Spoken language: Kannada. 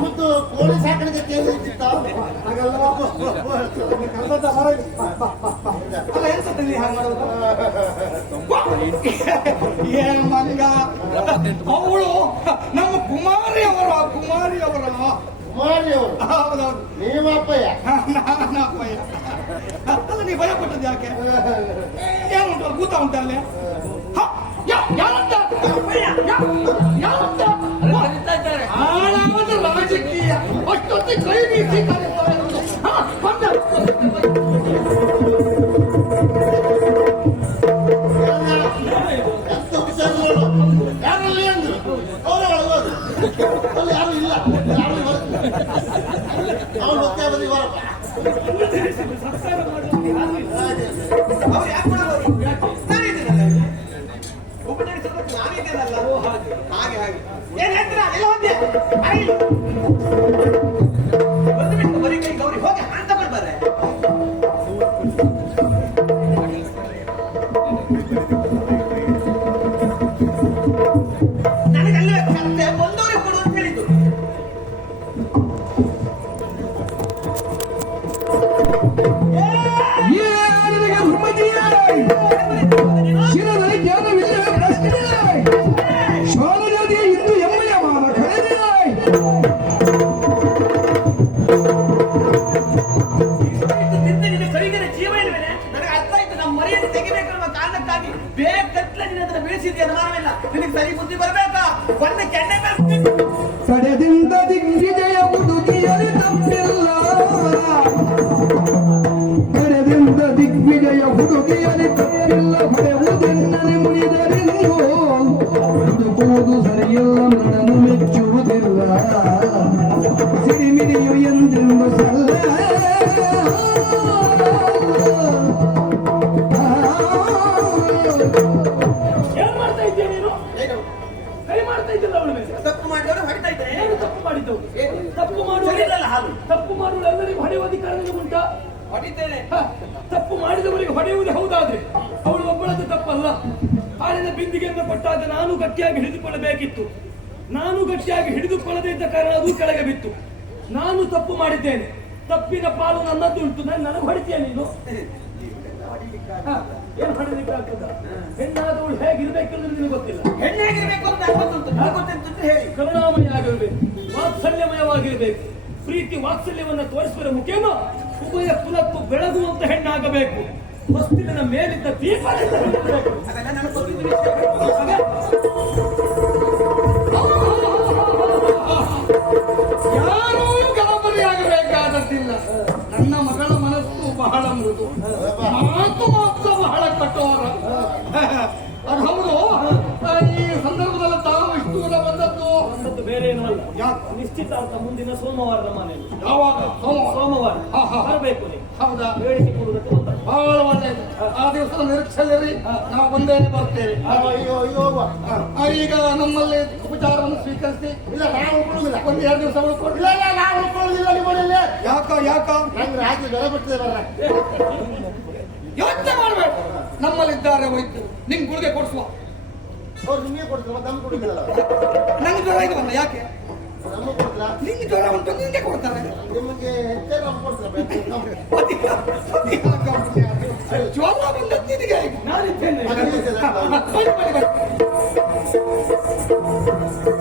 ಮತ್ತು ಕೋಳಿ ಸಾಕಾಣಿಕೆ ಕೇಂದ್ರ ಇದ್ದಿತ್ತ ಹಾಗಲ್ಲ ಕನ್ನಡ ಬಾ. ಅಲ್ಲ ಏನ್ ನೀ ಹಾಗೆ ಮಾಡೋದು. ಏನ್ ಮಂಗ ಅವಳು ನಮ್ಮ ಕುಮಾರಿ ಅವರ ಕುಮಾರಿ ಅವರ. ಕುಮಾರಿ ಅವರು. ಹೌದೌದು. ನೀವಪ್ಪಯ್ಯ. ನಾನಪ್ಪಯ್ಯ. ಅಲ್ಲ ನೀ ಭಯ ಪಟ್ಟದ್ದು ಯಾಕೆ? ಏನುಂಟು ಭೂತ ಉಂಟಲ್ಲೇ ಯಾವ ಯಾವ ಯಾರಂತ? ಅಪ್ಪಯ್ಯ, ಯಾ- ಯಾರಂತ? ಯಾರು ಇಲ್ಲ? ಯಾರು ಅವ್ರು ಮತ್ತೆ ಬಂದು ಇವರಪ್ಪ ಹಾಗೆ ಹಾಗೆ. ಏನ್ ಹೇಳ್ತೀರಾ? ಎಲ್ಲ. ಒಂದು? ಬುದ್ಧಿ ಬರಬೇಕಾ? ದಿಗ್ವಿಜಯ ಹುಡುಗಿಯರಿ ತಪ್ಪಿಲ್ಲ. ಕಡೆದಿಂದ ದಿಗ್ವಿಜಯ ಹುಡುಗಿಯರಿ ತಪ್ಪಿಲ್ಲ. ಹುಡುಕುವುದು ಸರಿಯಲ್ಲ ಮನನು ಮೆಚ್ಚುವುದಿಲ್ಲ. ಅಧಿಕಾರ ಉಂಟಾ? ಹೊಡಿತೇನೆ. ತಪ್ಪು ಮಾಡಿದವರಿಗೆ ಹೊಡೆಯುವುದು ಹೌದಾದ್ರೆ? ಅವಳು ಒಬ್ಬಳದ್ದು ತಪ್ಪಲ್ಲ. ಹಾಲಿನ ಬಿಂದಿಗೆಯನ್ನು ಕೊಟ್ಟಾಗ ನಾನು ಗಟ್ಟಿಯಾಗಿ ಹಿಡಿದುಕೊಳ್ಳಬೇಕಿತ್ತು. ನಾನು ಗಟ್ಟಿಯಾಗಿ ಹಿಡಿದುಕೊಳ್ಳದೇ ಇದ್ದ ಕಾರಣ ಅದು ಕೆಳಗೆ ಬಿತ್ತು. ನಾನು ತಪ್ಪು ಮಾಡಿದ್ದೇನೆ. ತಪ್ಪಿನ ಪಾಲು ನನ್ನದ್ದು ಉಂಟು. ನಾನು ನನಗೆ ಹೊಡಿತೀಯ ನೀನು? ಏನು ಹೊಡಿಲಿಕ್ಕಾಗ್ತದ ಹೆಣ್ಣಾದವಳು ಹೇಗಿರ್ಬೇಕೆಂದ್ರೆ ನಿನಗೆ ಗೊತ್ತಿಲ್ಲ? ಹೆಣ್ಣಾಗಿರ್ಬೇಕು ಅಂತ ಗೊತ್ತುಂಟು ಗೊತ್ತಿತ್ತು ಹೇಳಿ. ಕರುಣಾಮಯ ಆಗಿರ್ಬೇಕು ವಾತ್ಸಲ್ಯಮಯವಾಗಿರಬೇಕು. ಪ್ರೀತಿ ವಾತ್ಸಲ್ಯವನ್ನು ತೋರಿಸುವ ಮುಖ್ಯಮ ಉಭಯ ಕುಲಕ್ಕೂ ಬೆಳಗುವಂತ ಹೆಣ್ಣಾಗಬೇಕು. ಹೊಸ್ತಿನ ಮೇಲಿದ್ದ ದೀಪದಿಂದ ಯಾರೂ ಗಾಬರಿಯಾಗಬೇಕಾದದ್ದಿಲ್ಲ ನನ್ನ ಮಗಳ ಮನಸ್ಸು ಬಹಳ ಮೃದು. ಮಾತು ಮಾತ್ರ ಬಹಳ ಕಠೋರ. ನಿಶ್ಚಿತಾರ್ಥ ಮುಂದಿನ ಸೋಮವಾರದ ಮನೆಯಲ್ಲಿ. ಯಾವಾಗ? ಸೋಮವಾರ. ಸೋಮವಾರ. ಬರಬೇಕು ನೀವು. ಹೌದಾ? ಹೇಳಿಕೆ ಕೊಡುವುದಕ್ಕೆ ಬಂದ ಬಹಳ ಒಳ್ಳೆಯದು ಆ ದಿವಸ ನಿರೀಕ್ಷೆಯಲ್ಲಿ ನಾವು ಒಂದೇ ಬರ್ತೇವೆ. ಅಯ್ಯೋ ಅಯ್ಯೋ ಹೋಗುವ ಆ, ಈಗ ನಮ್ಮಲ್ಲಿ ಉಪಚಾರವನ್ನು ಸ್ವೀಕರಿಸಿ ಇಲ್ಲ ನಾವು ಉಳ್ಕೊಳ್ಳೋದಿಲ್ಲ ಒಂದು ಎರಡು ದಿವಸ ಉಳ್ಕೊಳ್ಳಿಲ್ಲ ಇಲ್ಲ ಇಲ್ಲ ನಾವು ಉಳ್ಕೊಳ್ಳೋದಿಲ್ಲ ನಿಮ್ಮನೇಲಿ ಯಾಕ ಯಾಕ? ನಂಗೆ ರಾಜ್ಯ ಬೆಲೆ ಬಿಡ್ತದೆ ಬರ್ರ. ಯೋಚನೆ ಮಾಡಬೇಕು. ನಮ್ಮಲ್ಲಿದ್ದಾರೆ ಹೋಯ್ತು ನಿಮ್ ಗುಳಿಗೆ ಕೊಡಿಸುವ. ಅವ್ರು ನಿಮಗೆ ಕೊಡ್ತಾರೆ ನಮ್ಗೆ ಕೊಡುದಿಲ್ಲ ನಂಗೆ ಜ್ವರ ಯಾಕೆ? ನಿಂಗೆ ಜ್ವರ ಉಂಟು ನಿಂಗೆ ಕೊಡ್ತಾರೆ. ನಿಮಗೆ ಜ್ವರ ಬಂದದ್ದು ನಿನಗೆ. ನಾನಿದ್ದೇನೆ. ಬನ್ನಿ, ಬನ್ನಿ.